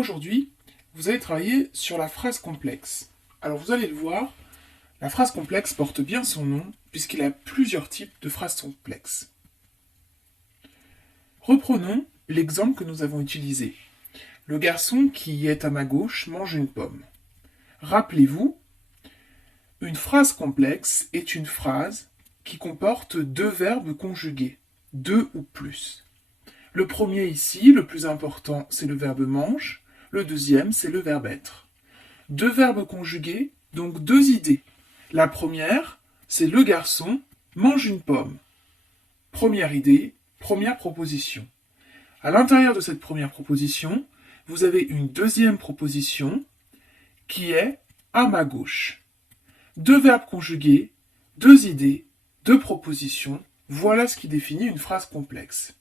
Aujourd'hui, vous allez travailler sur la phrase complexe. Alors vous allez le voir, la phrase complexe porte bien son nom puisqu'il y a plusieurs types de phrases complexes. Reprenons l'exemple que nous avons utilisé. Le garçon qui est à ma gauche mange une pomme. Rappelez-vous, une phrase complexe est une phrase qui comporte deux verbes conjugués, deux ou plus. Le premier ici, le plus important, c'est le verbe mange. Le deuxième, c'est le verbe être. Deux verbes conjugués, donc deux idées. La première, c'est le garçon mange une pomme. Première idée, première proposition. À l'intérieur de cette première proposition, vous avez une deuxième proposition qui est à ma gauche. Deux verbes conjugués, deux idées, deux propositions, voilà ce qui définit une phrase complexe.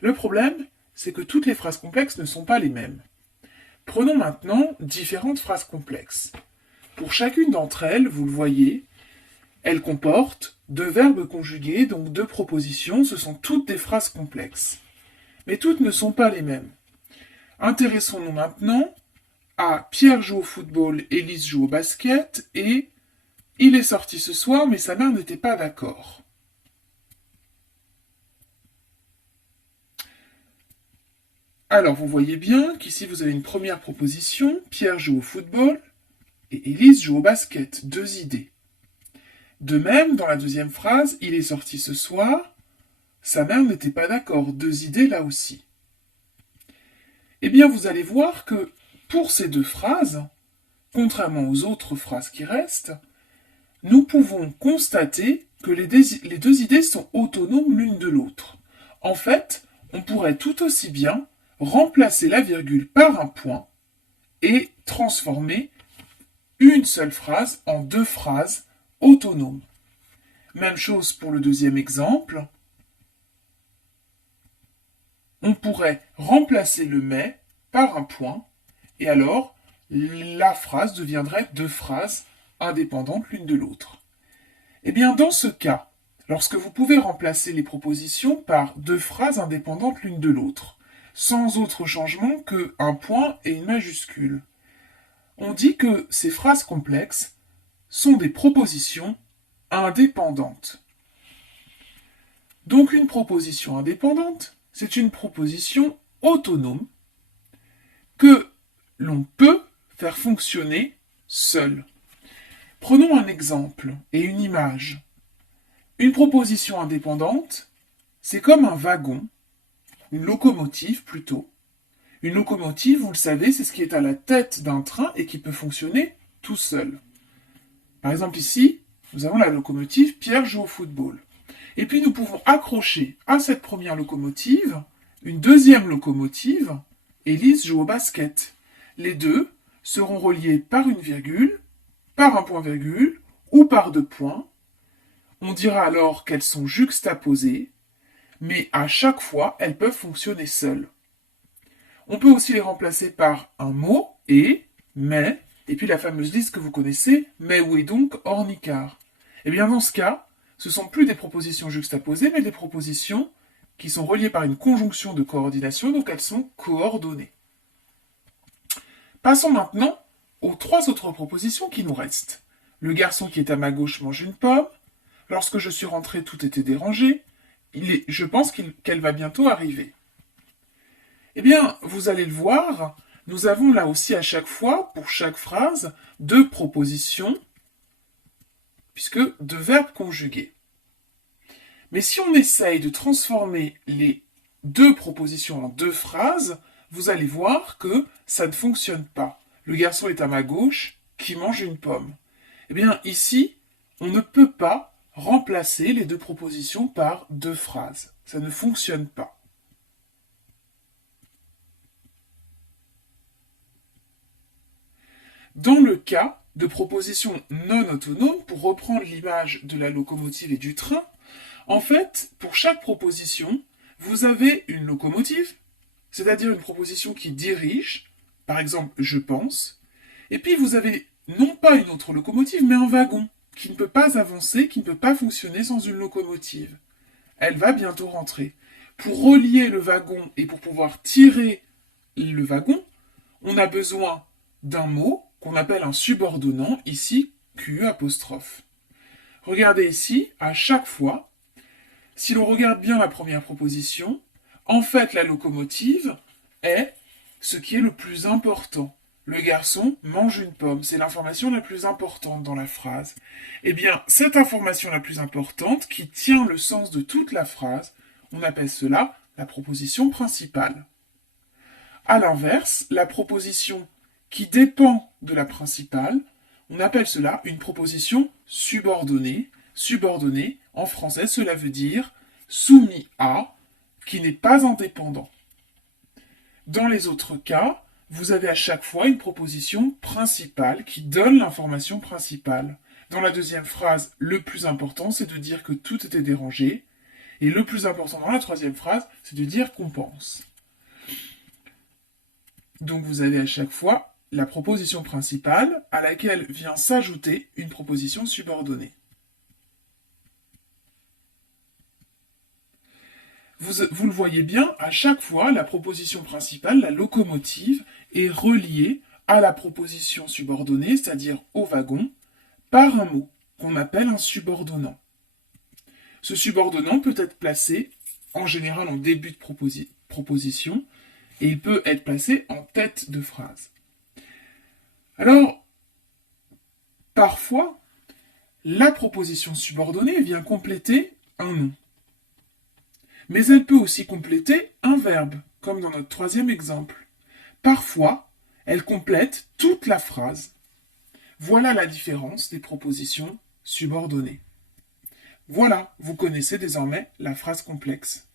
Le problème, c'est que toutes les phrases complexes ne sont pas les mêmes. Prenons maintenant différentes phrases complexes. Pour chacune d'entre elles, vous le voyez, elles comportent deux verbes conjugués, donc deux propositions, ce sont toutes des phrases complexes. Mais toutes ne sont pas les mêmes. Intéressons-nous maintenant à Pierre joue au football, Élise joue au basket, et il est sorti ce soir, mais sa mère n'était pas d'accord. Alors vous voyez bien qu'ici vous avez une première proposition, Pierre joue au football et Élise joue au basket, deux idées. De même, dans la deuxième phrase, il est sorti ce soir, sa mère n'était pas d'accord, deux idées là aussi. Eh bien vous allez voir que pour ces deux phrases, contrairement aux autres phrases qui restent, nous pouvons constater que les deux idées sont autonomes l'une de l'autre. En fait, on pourrait tout aussi bien remplacer la virgule par un point et transformer une seule phrase en deux phrases autonomes. Même chose pour le deuxième exemple. On pourrait remplacer le mais par un point et alors la phrase deviendrait deux phrases indépendantes l'une de l'autre. Eh bien, dans ce cas, lorsque vous pouvez remplacer les propositions par deux phrases indépendantes l'une de l'autre, sans autre changement qu'un point et une majuscule, on dit que ces phrases complexes sont des propositions indépendantes. Donc une proposition indépendante, c'est une proposition autonome que l'on peut faire fonctionner seule. Prenons un exemple et une image. Une proposition indépendante, c'est comme un wagon, une locomotive plutôt. Une locomotive, vous le savez, c'est ce qui est à la tête d'un train et qui peut fonctionner tout seul. Par exemple ici, nous avons la locomotive Pierre joue au football. Et puis nous pouvons accrocher à cette première locomotive une deuxième locomotive, Élise joue au basket. Les deux seront reliés par une virgule, par un point-virgule ou par deux points. On dira alors qu'elles sont juxtaposées, mais à chaque fois, elles peuvent fonctionner seules. On peut aussi les remplacer par un mot, et, mais, et puis la fameuse liste que vous connaissez, mais où est donc ornicard. Eh bien dans ce cas, ce ne sont plus des propositions juxtaposées, mais des propositions qui sont reliées par une conjonction de coordination, donc elles sont coordonnées. Passons maintenant aux trois autres propositions qui nous restent. Le garçon qui est à ma gauche mange une pomme. Lorsque je suis rentré, tout était dérangé. Je pense qu'elle va bientôt arriver. Eh bien, vous allez le voir, nous avons là aussi à chaque fois, pour chaque phrase, deux propositions, puisque deux verbes conjugués. Mais si on essaye de transformer les deux propositions en deux phrases, vous allez voir que ça ne fonctionne pas. Le garçon est à ma gauche, qui mange une pomme. Eh bien, ici, on ne peut pas remplacer les deux propositions par deux phrases. Ça ne fonctionne pas. Dans le cas de propositions non autonomes, pour reprendre l'image de la locomotive et du train, en fait, pour chaque proposition, vous avez une locomotive, c'est-à-dire une proposition qui dirige, par exemple je pense, et puis vous avez non pas une autre locomotive, mais un wagon, qui ne peut pas avancer, qui ne peut pas fonctionner sans une locomotive. Elle va bientôt rentrer. Pour relier le wagon et pour pouvoir tirer le wagon, on a besoin d'un mot qu'on appelle un subordonnant, ici QE apostrophe. Regardez ici, à chaque fois, si l'on regarde bien la première proposition, en fait la locomotive est ce qui est le plus important. Le garçon mange une pomme, c'est l'information la plus importante dans la phrase. Eh bien, cette information la plus importante, qui tient le sens de toute la phrase, on appelle cela la proposition principale. À l'inverse, la proposition qui dépend de la principale, on appelle cela une proposition subordonnée. Subordonnée, en français, cela veut dire soumis à, qui n'est pas indépendant. Dans les autres cas, vous avez à chaque fois une proposition principale qui donne l'information principale. Dans la deuxième phrase, le plus important, c'est de dire que tout était dérangé. Et le plus important dans la troisième phrase, c'est de dire qu'on pense. Donc vous avez à chaque fois la proposition principale à laquelle vient s'ajouter une proposition subordonnée. Vous le voyez bien, à chaque fois, la proposition principale, la locomotive, est reliée à la proposition subordonnée, c'est-à-dire au wagon, par un mot qu'on appelle un subordonnant. Ce subordonnant peut être placé, en général en début de proposition, et il peut être placé en tête de phrase. Alors, parfois, la proposition subordonnée vient compléter un nom. Mais elle peut aussi compléter un verbe, comme dans notre troisième exemple. Parfois, elle complète toute la phrase. Voilà la différence des propositions subordonnées. Voilà, vous connaissez désormais la phrase complexe.